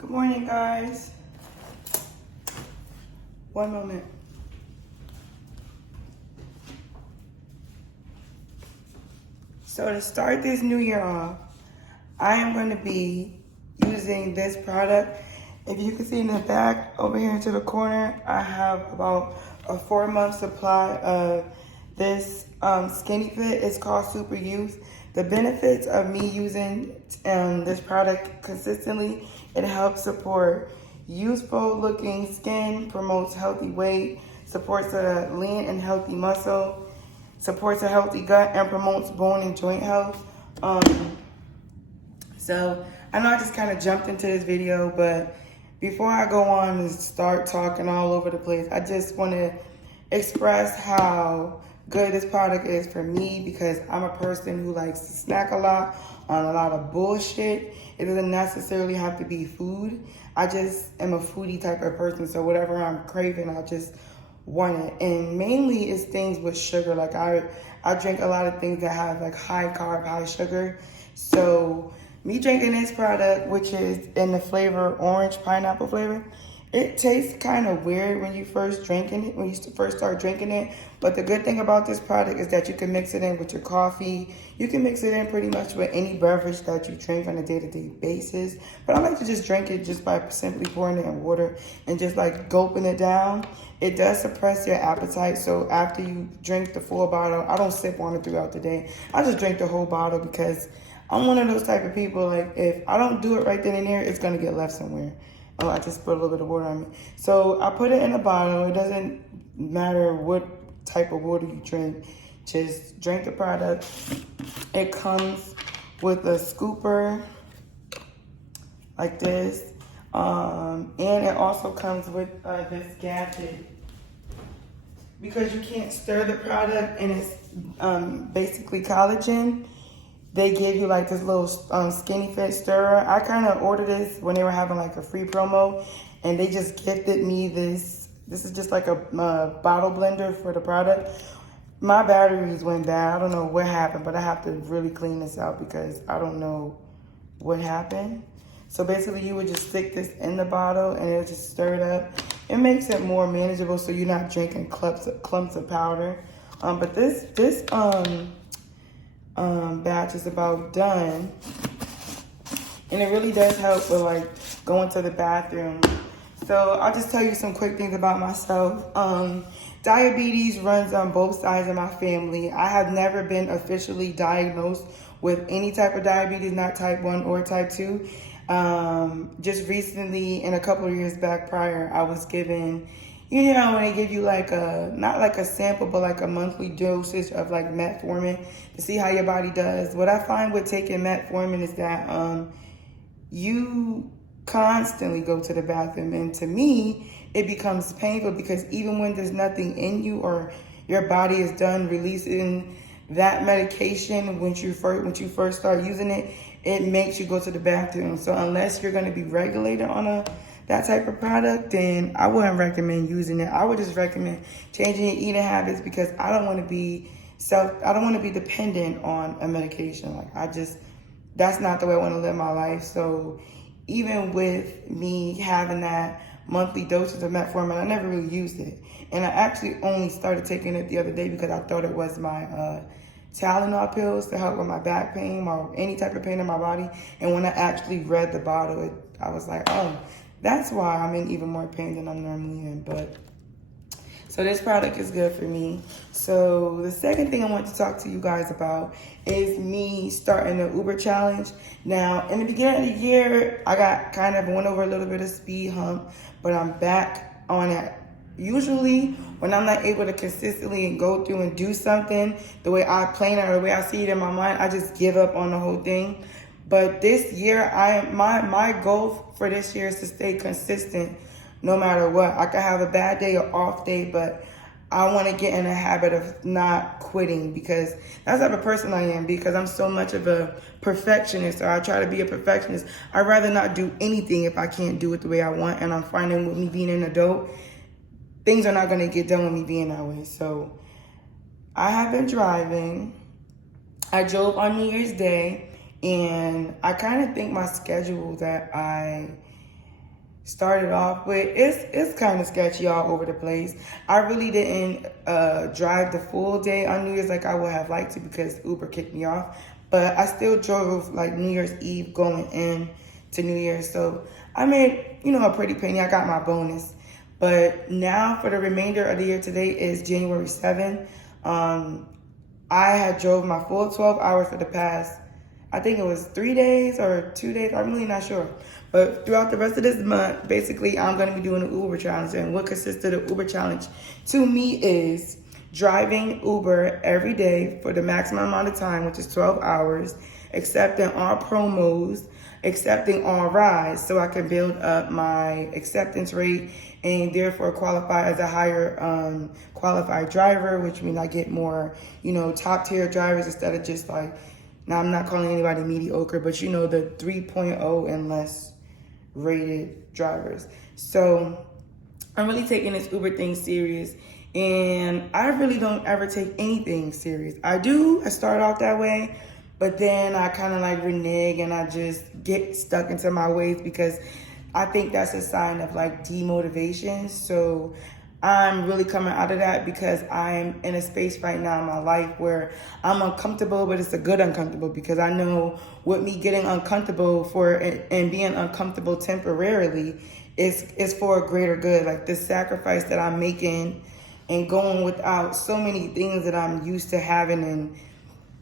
Good morning, guys. One moment. So to start this new year off, I am going to be using this product. If you can see in the back over here into the corner, I have about a 4-month supply of this Skinny Fit. It's called Super Youth. The benefits of me using this product consistently, it helps support youthful looking skin, promotes healthy weight, supports a lean and healthy muscle, supports a healthy gut, and promotes bone and joint health. So I know I just kind of jumped into this video, but before I go on and start talking all over the place, I just want to express how good this product is for me, because I'm a person who likes to snack a lot on a lot of bullshit. It doesn't necessarily have to be food. I just am a foodie type of person, so whatever I'm craving, I just want it. And mainly it's things with sugar. Like I drink a lot of things that have like high carb, high sugar. So me drinking this product, which is in the flavor orange pineapple flavor, it tastes kind of weird when you first drinking it, when you first start drinking it. But the good thing about this product is that you can mix it in with your coffee. You can mix it in pretty much with any beverage that you drink on a day-to-day basis. But I like to just drink it just by simply pouring it in water and just like gulping it down. It does suppress your appetite. So after you drink the full bottle, I don't sip on it throughout the day. I just drink the whole bottle because I'm one of those type of people, like if I don't do it right then and there, it's gonna get left somewhere. Oh, I just put a little bit of water on me. So I put it in a bottle. It doesn't matter what type of water you drink. Just drink the product. It comes with a scooper like this. And it also comes with this gadget. Because you can't stir the product and it's basically collagen, they give you like this little Skinny Fit stirrer. I kind of ordered this when they were having like a free promo, and they just gifted me this. This is just like a bottle blender for the product. My batteries went bad. I don't know what happened, but I have to really clean this out because I don't know what happened. So basically you would just stick this in the bottle and it'll just stir it up. It makes it more manageable so you're not drinking clumps of powder. But this batch is about done, and it really does help with like going to the bathroom. So I'll just tell you some quick things about myself. Diabetes runs on both sides of my family. I have never been officially diagnosed with any type of diabetes, not type 1 or type 2. Just recently, and a couple of years back prior, I was given, you know, when they give you like a, not like a sample, but like a monthly dosage of like metformin to see how your body does. What I find with taking metformin is that you constantly go to the bathroom. And to me, it becomes painful because even when there's nothing in you or your body is done releasing that medication, when you first start using it, it makes you go to the bathroom. So unless you're going to be regulated on that type of product, then I wouldn't recommend using it. I would just recommend changing your eating habits because I don't want to be dependent on a medication. Like that's not the way I want to live my life. So even with me having that monthly dosage of metformin, I never really used it. And I actually only started taking it the other day because I thought it was my Tylenol pills to help with my back pain or any type of pain in my body. And when I actually read the bottle, I was like, oh, that's why I'm in even more pain than I'm normally in. But so this product is good for me. So the second thing I want to talk to you guys about is me starting the Uber challenge. Now, in the beginning of the year, I went over a little bit of speed hump, but I'm back on it. Usually, when I'm not able to consistently go through and do something the way I plan it or the way I see it in my mind, I just give up on the whole thing. But this year, my goal for this year is to stay consistent no matter what. I could have a bad day or off day, but I want to get in a habit of not quitting because that's the type of person I am, because I'm so much of a perfectionist, or I try to be a perfectionist. I'd rather not do anything if I can't do it the way I want. And I'm finding with me being an adult, things are not going to get done with me being that way. So I have been driving. I drove on New Year's Day. And I kind of think my schedule that I started off with. It's kind of sketchy all over the place. I really didn't drive the full day on New Year's like I would have liked to because Uber kicked me off. But I still drove like New Year's Eve going in to New Year's. So I made, a pretty penny. I got my bonus. But now for the remainder of the year, today is January 7th. I had drove my full 12 hours for the past, I think it was 3 days or 2 days. I'm really not sure. But throughout the rest of this month, basically, I'm going to be doing an Uber challenge. And what consists of the Uber challenge to me is driving Uber every day for the maximum amount of time, which is 12 hours, accepting all promos, accepting all rides so I can build up my acceptance rate and therefore qualify as a higher qualified driver, which means I get more, top tier drivers instead of just like, now I'm not calling anybody mediocre, but the 3.0 and less rated drivers. So I'm really taking this Uber thing serious, and I really don't ever take anything serious. I start off that way, but then I kind of like renege and I just get stuck into my ways because I think that's a sign of like demotivation. So I'm really coming out of that because I'm in a space right now in my life where I'm uncomfortable, but it's a good uncomfortable because I know with me getting uncomfortable and being uncomfortable temporarily is for a greater good. Like the sacrifice that I'm making and going without so many things that I'm used to having and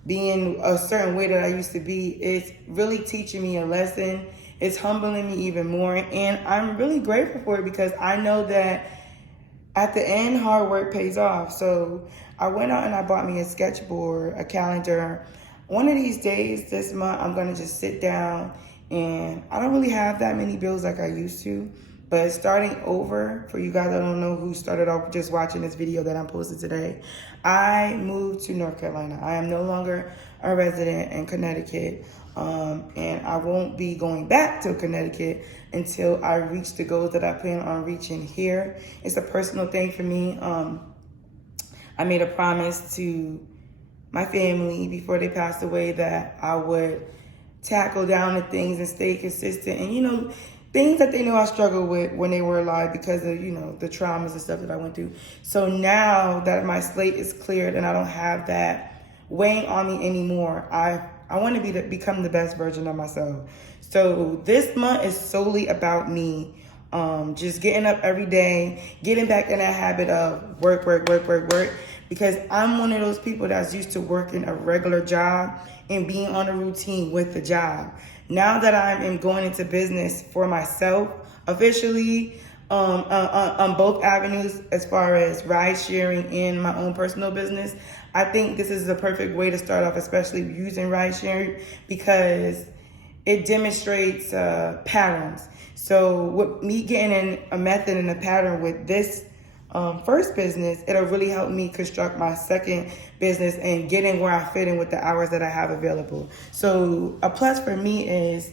being a certain way that I used to be, is really teaching me a lesson. It's humbling me even more. And I'm really grateful for it because I know that at the end, hard work pays off. So I went out and I bought me a sketchboard, a calendar. One of these days this month, I'm going to just sit down, and I don't really have that many bills like I used to. But starting over, for you guys that don't know who started off just watching this video that I'm posting today, I moved to North Carolina. I am no longer a resident in Connecticut. And I won't be going back to Connecticut until I reach the goals that I plan on reaching here. It's a personal thing for me. I made a promise to my family before they passed away that I would tackle down the things and stay consistent. And, things that they know I struggled with when they were alive because of, the traumas and stuff that I went through. So now that my slate is cleared and I don't have that weighing on me anymore, I want to become the best version of myself. So this month is solely about me. Just getting up every day, getting back in that habit of work, because I'm one of those people that's used to working a regular job and being on a routine with the job. Now that I'm going into business for myself officially, on both avenues as far as ride sharing and my own personal business, I think this is the perfect way to start off, especially using ride sharing, because it demonstrates patterns. So with me getting in a method and a pattern with this first business, it'll really help me construct my second business and getting where I fit in with the hours that I have available. So a plus for me is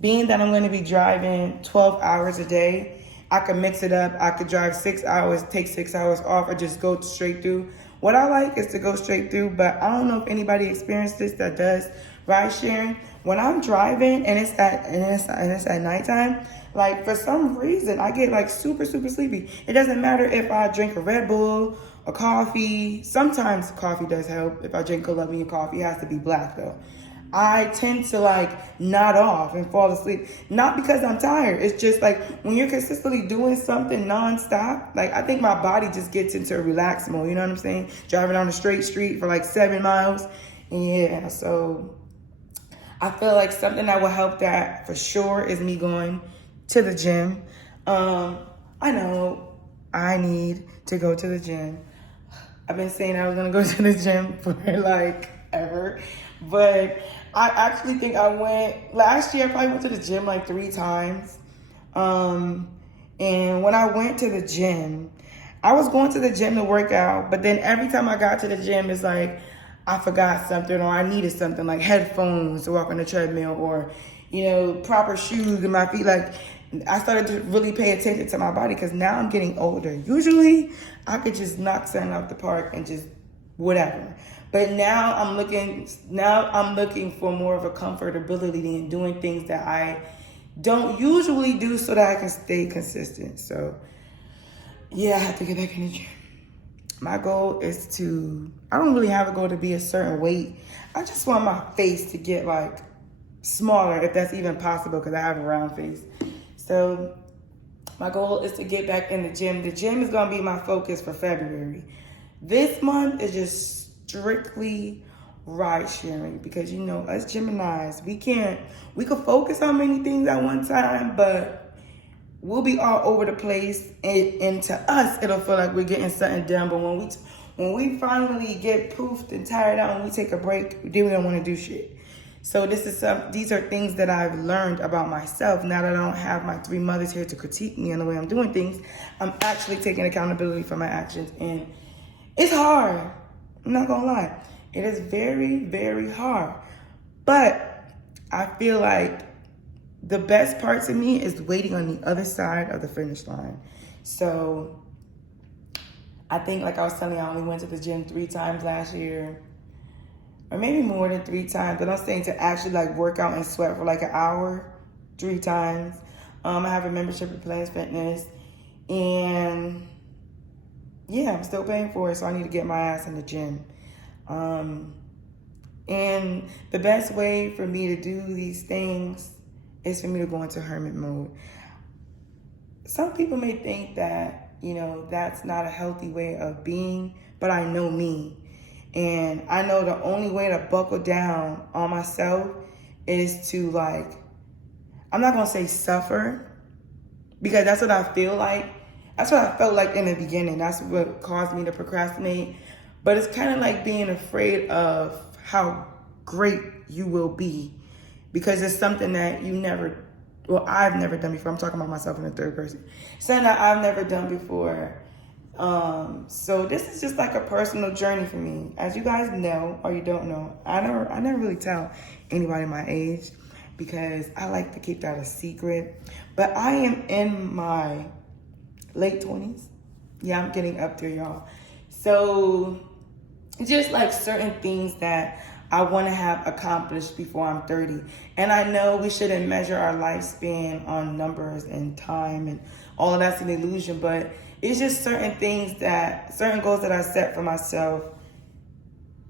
being that I'm going to be driving 12 hours a day. I could mix it up. I could drive 6 hours, take 6 hours off, or just go straight through. What I like is to go straight through, but I don't know if anybody experienced this that does ride sharing. When I'm driving and it's at nighttime, like for some reason I get like super sleepy. It doesn't matter if I drink a Red Bull, a coffee. Sometimes coffee does help. If I drink Colombian coffee, it has to be black though. I tend to like nod off and fall asleep. Not because I'm tired. It's just like when you're consistently doing something nonstop, like I think my body just gets into a relaxed mode. You know what I'm saying? Driving on a straight street for like 7 miles. Yeah, so I feel like something that will help that for sure is me going to the gym. I know I need to go to the gym. I've been saying I was gonna go to the gym for like ever, but I actually think I went last year. I probably went to the gym like 3 times. And when I went to the gym, I was going to the gym to work out, but then every time I got to the gym, it's like I forgot something or I needed something like headphones to walk on the treadmill or, proper shoes in my feet. Like I started to really pay attention to my body because now I'm getting older. Usually I could just knock something out the park and just whatever. But now I'm looking for more of a comfortability in doing things that I don't usually do so that I can stay consistent. So yeah, I have to get back in the gym. My goal is to, I don't really have a goal to be a certain weight. I just want my face to get like smaller, if that's even possible, because I have a round face. So my goal is to get back in the gym. The gym is going to be my focus for February. This month is just strictly ride sharing, because you know, us Geminis, we can focus on many things at one time, but we'll be all over the place, and to us, it'll feel like we're getting something done. But when we finally get poofed and tired out and we take a break, then we don't want to do shit. So these are things that I've learned about myself. Now that I don't have my 3 mothers here to critique me on the way I'm doing things, I'm actually taking accountability for my actions. And it's hard. I'm not gonna lie. It is very, very hard. But I feel like the best part to me is waiting on the other side of the finish line. So I think, like I was telling you, I only went to the gym 3 times last year. Or maybe more than 3 times, but I'm saying to actually like work out and sweat for like an hour, 3 times. I have a membership at Planet Fitness, and yeah, I'm still paying for it, so I need to get my ass in the gym. And the best way for me to do these things is for me to go into hermit mode. Some people may think that, you know, that's not a healthy way of being, but I know me. And I know the only way to buckle down on myself is to, like, I'm not going to say suffer, because that's what I feel like. That's what I felt like in the beginning. That's what caused me to procrastinate. But it's kind of like being afraid of how great you will be, because it's something that I've never done before. I'm talking about myself in the third person. Something that I've never done before. So this is just like a personal journey for me. As you guys know, or you don't know, I never really tell anybody my age, because I like to keep that a secret. But I am in my late 20s. Yeah, I'm getting up there, y'all. So just like certain things that I want to have accomplished before I'm 30. And I know we shouldn't measure our lifespan on numbers and time, and all of that's an illusion, but it's just certain goals that I set for myself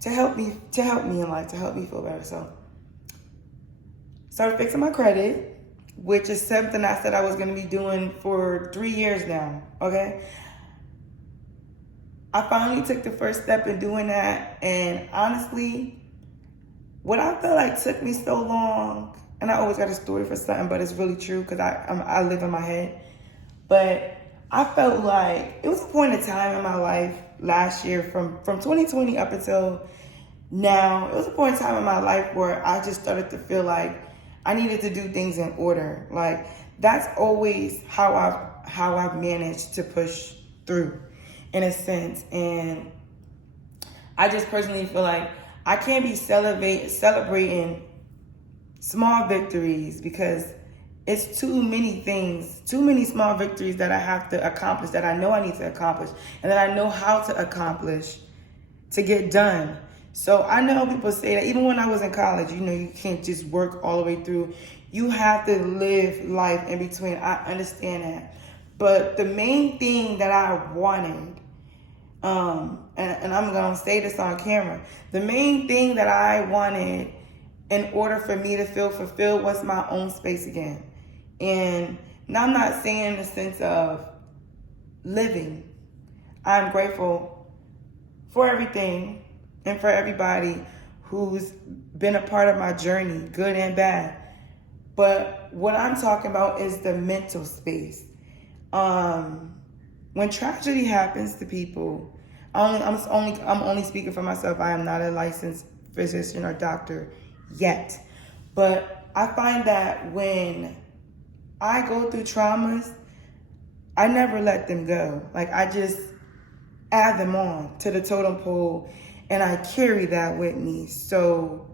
to help me in life, to help me feel better. So started fixing my credit, which is something I said I was going to be doing for 3 years now, okay? I finally took the first step in doing that, and honestly, what I felt like took me so long, and I always got a story for something, but it's really true because I live in my head, but I felt like it was a point in time in my life last year, from 2020 up until now, it was a point in time in my life where I just started to feel like I needed to do things in order. Like, that's always how I've managed to push through, in a sense. And I just personally feel like I can't be celebrating small victories, because it's too many small victories that I have to accomplish, that I know I need to accomplish, and that I know how to accomplish to get done. So I know people say that even when I was in college, you know, you can't just work all the way through. You have to live life in between. I understand that. But the main thing that I wanted, and I'm going to say this on camera, the main thing that I wanted in order for me to feel fulfilled was my own space again. And now, I'm not saying in the sense of living. I'm grateful for everything and for everybody who's been a part of my journey, good and bad. But what I'm talking about is the mental space. When tragedy happens to people, I'm only speaking for myself. I am not a licensed physician or doctor yet. But I find that when I go through traumas, I never let them go. Like, I just add them on to the totem pole, and I carry that with me. So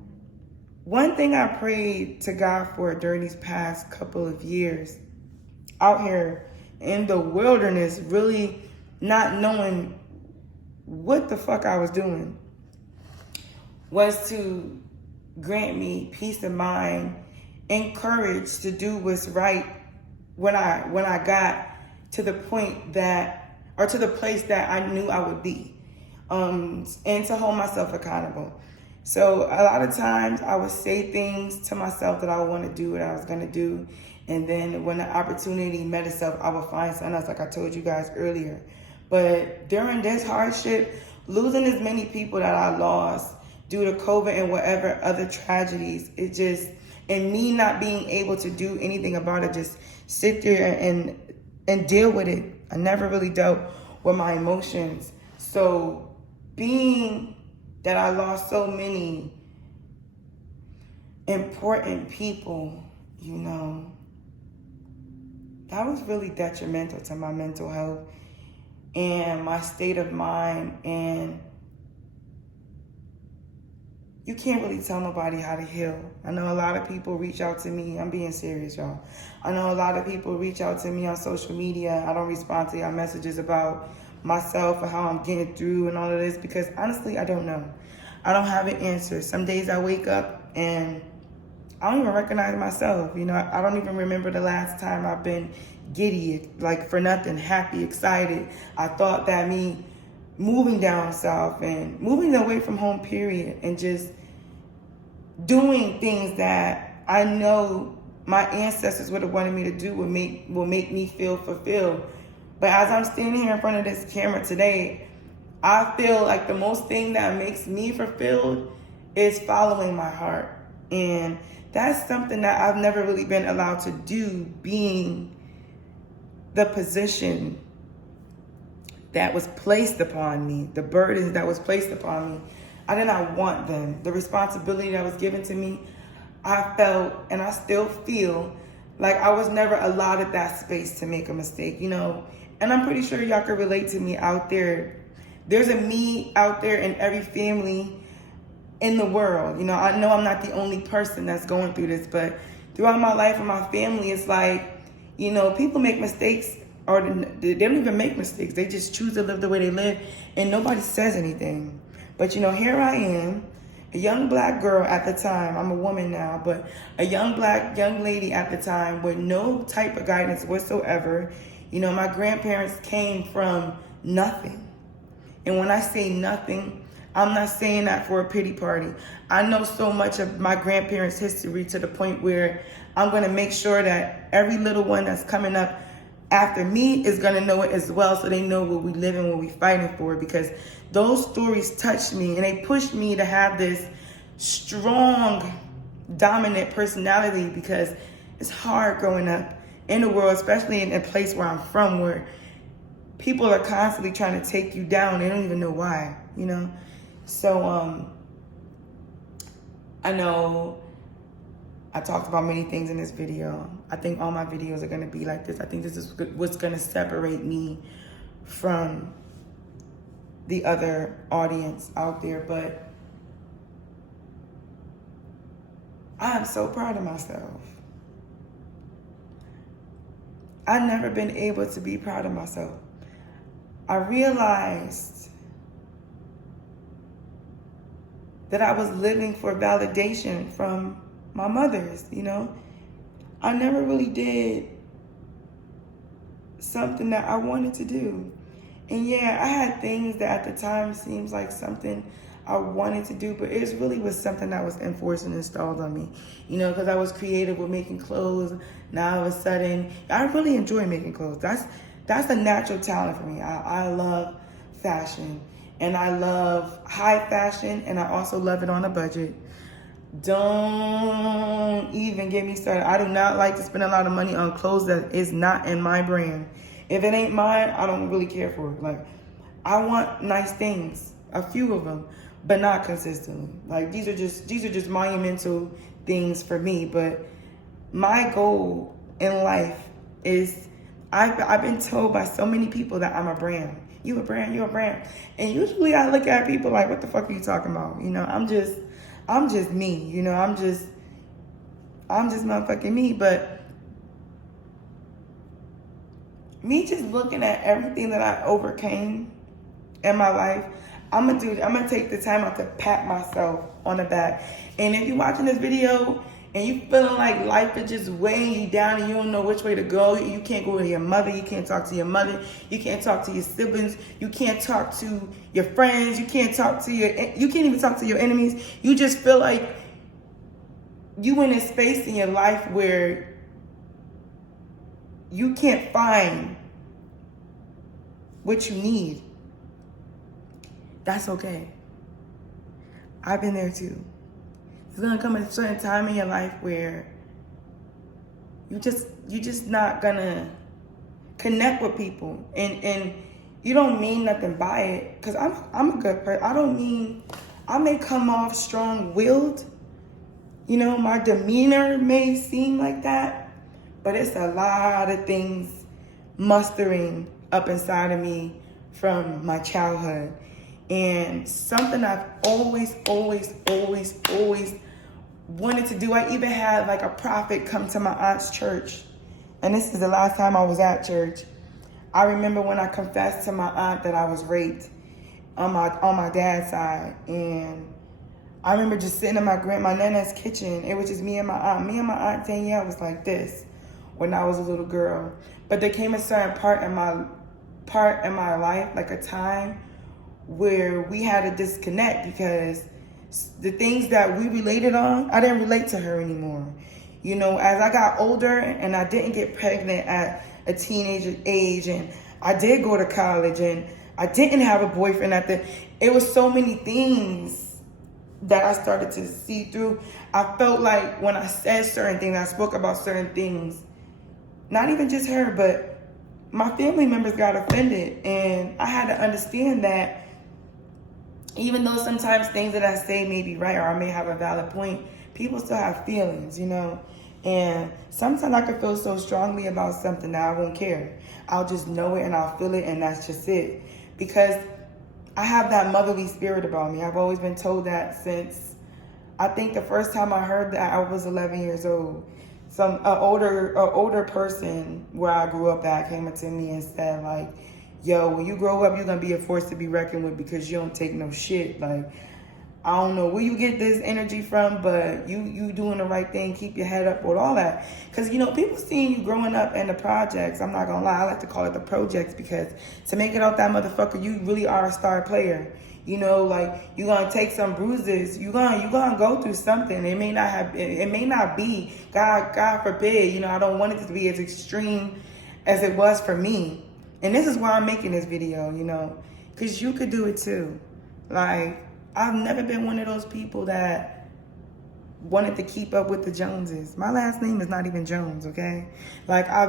one thing I prayed to God for during these past couple of years out here in the wilderness, really not knowing what the fuck I was doing, was to grant me peace of mind encouraged to do what's right when I got to the point that, or to the place that I knew I would be, and to hold myself accountable. So a lot of times I would say things to myself that I would want to do, what I was going to do. And then when the opportunity met itself, I would find something else, like I told you guys earlier. But during this hardship, losing as many people that I lost due to COVID and whatever other tragedies, it just, and me not being able to do anything about it, just sit there and deal with it. I never really dealt with my emotions. So being that I lost so many important people, you know, that was really detrimental to my mental health and my state of mind. And you can't really tell nobody how to heal. I know a lot of people reach out to me. I'm being serious, y'all. I know a lot of people reach out to me on social media. I don't respond to y'all messages about myself or how I'm getting through and all of this, because honestly, I don't know. I don't have an answer. Some days I wake up and I don't even recognize myself. You know, I don't even remember the last time I've been giddy, like for nothing, happy, excited. I thought that me moving down south and moving away from home, period, and just doing things that I know my ancestors would have wanted me to do will make me feel fulfilled. But as I'm standing here in front of this camera today, I feel like the most thing that makes me fulfilled is following my heart. And that's something that I've never really been allowed to do, being the position that was placed upon me, the burdens that was placed upon me. I did not want them. The responsibility that was given to me, I felt, and I still feel, like I was never allotted that space to make a mistake, you know? And I'm pretty sure y'all can relate to me out there. There's a me out there in every family in the world. You know I'm not the only person that's going through this, but throughout my life and my family, it's like, you know, people make mistakes, or they don't even make mistakes. They just choose to live the way they live, and nobody says anything. But, you know, here I am, a young black girl at the time. I'm a woman now, but a young lady at the time with no type of guidance whatsoever. You know, my grandparents came from nothing. And when I say nothing, I'm not saying that for a pity party. I know so much of my grandparents' history to the point where I'm going to make sure that every little one that's coming up after me is going to know it as well, so they know what we live and what we fighting for, because those stories touched me and they pushed me to have this strong, dominant personality, because it's hard growing up in the world, especially in a place where I'm from, where people are constantly trying to take you down. They don't even know why, you know? So, I know I talked about many things in this video. I think all my videos are gonna be like this. I think this is what's gonna separate me from the other audience out there. But I am so proud of myself. I've never been able to be proud of myself. I realized that I was living for validation from my mothers, you know? I never really did something that I wanted to do. And yeah, I had things that at the time seems like something I wanted to do, but it really was something that was enforced and installed on me, you know, because I was creative with making clothes. Now all of a sudden, I really enjoy making clothes. That's a natural talent for me. I love fashion, and I love high fashion, and I also love it on a budget. Don't even get me started. I do not like to spend a lot of money on clothes that is not in my brand. If it ain't mine, I don't really care for it. Like, I want nice things, a few of them, but not consistently. Like, these are just monumental things for me. But my goal in life is, I've been told by so many people that I'm a brand. You a brand, you a brand. And usually I look at people like, what the fuck are you talking about? You know, I'm just me, you know, I'm just motherfucking me. But me just looking at everything that I overcame in my life, I'm gonna take the time out to pat myself on the back. And if you're watching this video and you feeling like life is just weighing you down and you don't know which way to go. You can't go to your mother, you can't talk to your mother, you can't talk to your siblings, you can't talk to your friends, you can't even talk to your enemies. You just feel like you in a space in your life where you can't find what you need. That's okay. I've been there too. There's gonna come a certain time in your life where you're just not gonna connect with people, and you don't mean nothing by it. Cause I'm a good person. I may come off strong-willed. You know, my demeanor may seem like that, but it's a lot of things mustering up inside of me from my childhood. And something I've always wanted to do. I even had like a prophet come to my aunt's church. And this is the last time I was at church. I remember when I confessed to my aunt that I was raped on my dad's side. And I remember just sitting in my nana's kitchen. It was just me and my aunt. Me and my aunt Danielle was like this when I was a little girl. But there came a certain part in my life, like a time where we had a disconnect, because the things that we related on, I didn't relate to her anymore. You know, as I got older and I didn't get pregnant at a teenager age, and I did go to college, and I didn't have a boyfriend it was so many things that I started to see through. I felt like when I said certain things, I spoke about certain things, not even just her, but my family members got offended. And I had to understand that even though sometimes things that I say may be right or I may have a valid point, people still have feelings, you know? And sometimes I could feel so strongly about something that I won't care. I'll just know it and I'll feel it, and that's just it. Because I have that motherly spirit about me. I've always been told that since, I think the first time I heard that, I was 11 years old. An older person where I grew up at came up to me and said, like, yo, when you grow up, you're going to be a force to be reckoned with, because you don't take no shit. Like, I don't know where you get this energy from, but you doing the right thing. Keep your head up with all that. Because, you know, people seeing you growing up in the projects, I'm not going to lie, I like to call it the projects, because to make it off that motherfucker, you really are a star player. You know, like, you're going to take some bruises. You're going to go through something. It may not be, God forbid, you know, I don't want it to be as extreme as it was for me. And this is why I'm making this video, you know, because you could do it too. Like, I've never been one of those people that wanted to keep up with the Joneses. My last name is not even Jones, okay? Like, I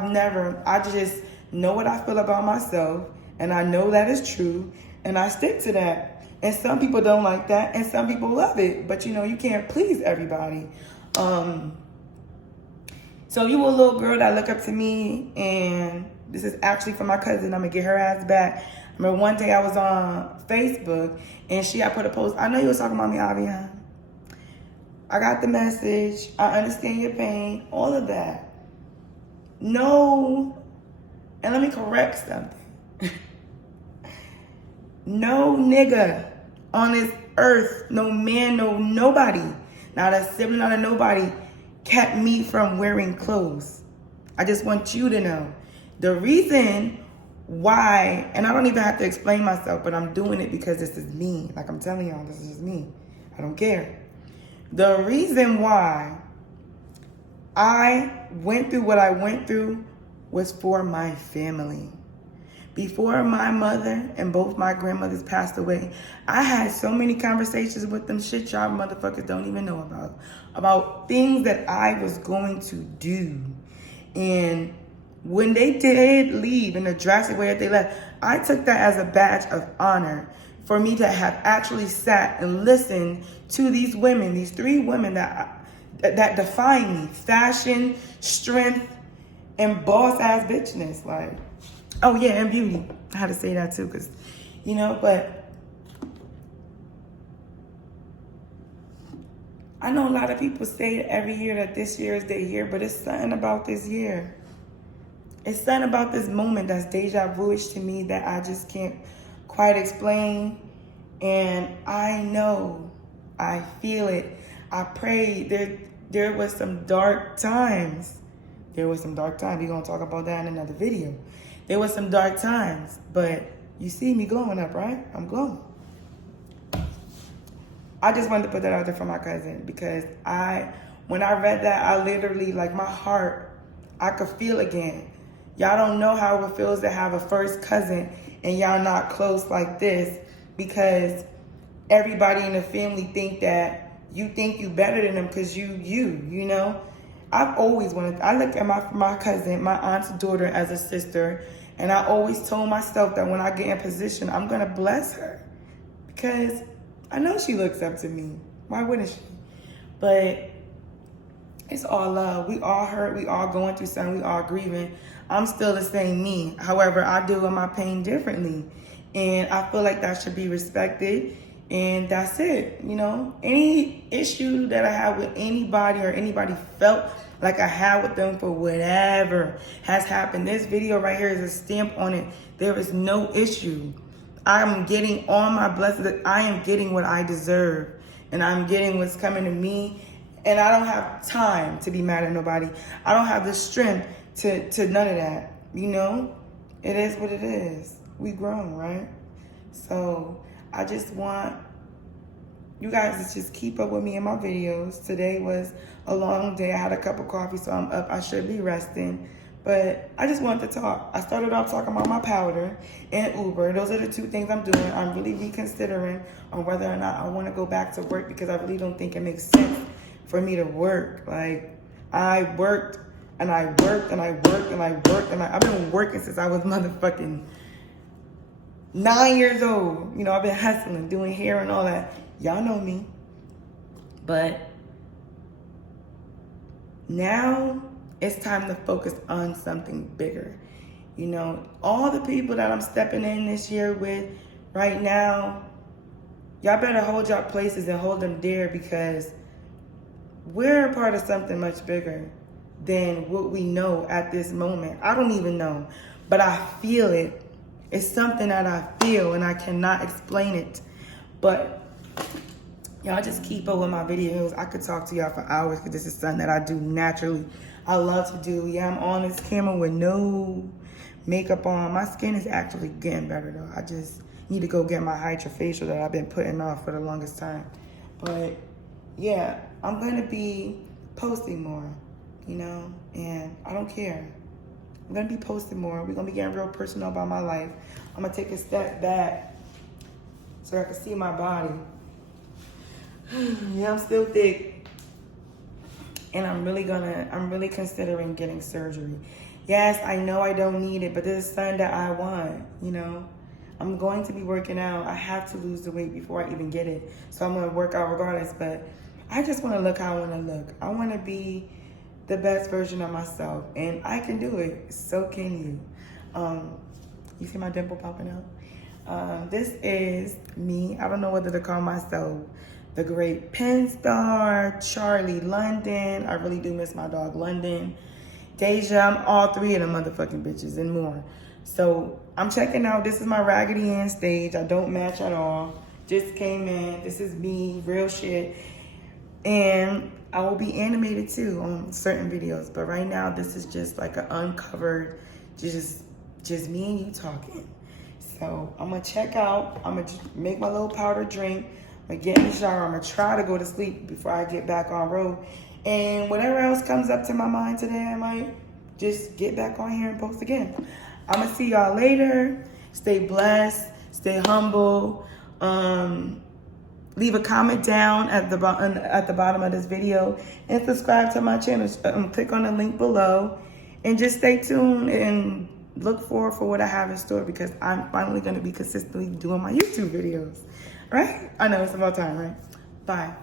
just know what I feel about myself, and I know that is true, and I stick to that. And some people don't like that, and some people love it. But, you know, you can't please everybody. So you a little girl that look up to me, and this is actually for my cousin. I'm going to get her ass back. I remember one day I was on Facebook, and she had put a post. I know you was talking about me, Avian. I got the message. I understand your pain. All of that. No, and let me correct something. No nigga on this earth, no man, no nobody, not a sibling, not a nobody, kept me from wearing clothes. I just want you to know. The reason why, and I don't even have to explain myself, but I'm doing it because this is me. Like I'm telling y'all, this is just me. I don't care. The reason why I went through what I went through was for my family. Before my mother and both my grandmothers passed away, I had so many conversations with them, shit y'all motherfuckers don't even know about things that I was going to do. And when they did leave in the drastic way that they left, I took that as a badge of honor for me to have actually sat and listened to these women, these three women that define me: fashion, strength, and boss-ass bitchness. Like, oh yeah, and beauty. I had to say that too, because, you know, but I know a lot of people say every year that this year is their year, but it's something about this year. It's something about this moment that's deja vu-ish to me that I just can't quite explain. And I know, I feel it. I pray. there was some dark times. There was some dark times. We're going to talk about that in another video. There was some dark times, but you see me glowing up, right? I'm glowing. I just wanted to put that out there for my cousin because when I read that, I literally, like, my heart, I could feel again. Y'all don't know how it feels to have a first cousin and y'all not close like this, because everybody in the family think you better than them because you know? I've always wanted, I look at my cousin, my aunt's daughter, as a sister, and I always told myself that when I get in position, I'm gonna bless her because I know she looks up to me. Why wouldn't she? But it's all love. We all hurt. We all going through something. We all grieving. I'm still the same me. However, I deal with my pain differently. And I feel like that should be respected. And that's it, you know? Any issue that I have with anybody or anybody felt like I had with them for whatever has happened, this video right here is a stamp on it. There is no issue. I'm getting all my blessings. I am getting what I deserve. And I'm getting what's coming to me. And I don't have time to be mad at nobody. I don't have the strength to none of that. You know? It is what it is. We grown, right? So I just want you guys to just keep up with me in my videos. Today was a long day. I had a cup of coffee, so I'm up. I should be resting. But I just wanted to talk. I started off talking about my powder and Uber. Those are the two things I'm doing. I'm really reconsidering on whether or not I want to go back to work because I really don't think it makes sense for me to work. Like, I worked and I worked and I worked and I worked and I've been working since I was motherfucking 9 years old. You know, I've been hustling, doing hair and all that. Y'all know me. But now it's time to focus on something bigger. You know, all the people that I'm stepping in this year with right now, y'all better hold y'all places and hold them dear because we're a part of something much bigger than what we know at this moment. I don't even know, but I feel it. It's something that I feel and I cannot explain it. But y'all just keep up with my videos. I could talk to y'all for hours because this is something that I do naturally. I love to do. Yeah, I'm on this camera with no makeup on. My skin is actually getting better though. I just need to go get my HydraFacial that I've been putting off for the longest time. But yeah, I'm gonna be posting more, you know, and I don't care. I'm gonna be posting more. We're gonna be getting real personal about my life. I'm gonna take a step back so I can see my body. Yeah, I'm still thick. And I'm really considering getting surgery. Yes, I know I don't need it, but this is something that I want, you know. I'm going to be working out. I have to lose the weight before I even get it. So I'm gonna work out regardless, but I just wanna look how I wanna look. I wanna be the best version of myself, and I can do it. So can you. You see my dimple popping out? This is me. I don't know whether to call myself the great pen star, Charlie London. I really do miss my dog London. Deja, I'm all three of them motherfucking bitches and more. So I'm checking out. This is my Raggedy Ann stage. I don't match at all. Just came in. This is me, real shit. And I will be animated too on certain videos. But right now, this is just like an uncovered, just me and you talking. So I'm gonna check out. I'm gonna make my little powder drink. I'm gonna get in the shower. I'm gonna try to go to sleep before I get back on road. And whatever else comes up to my mind today, I might just get back on here and post again. I'm gonna see y'all later. Stay blessed, stay humble. Leave a comment down at the bottom of this video and subscribe to my channel. Click on the link below and just stay tuned and look forward for what I have in store because I'm finally gonna be consistently doing my YouTube videos, right? I know it's about time, right? Bye.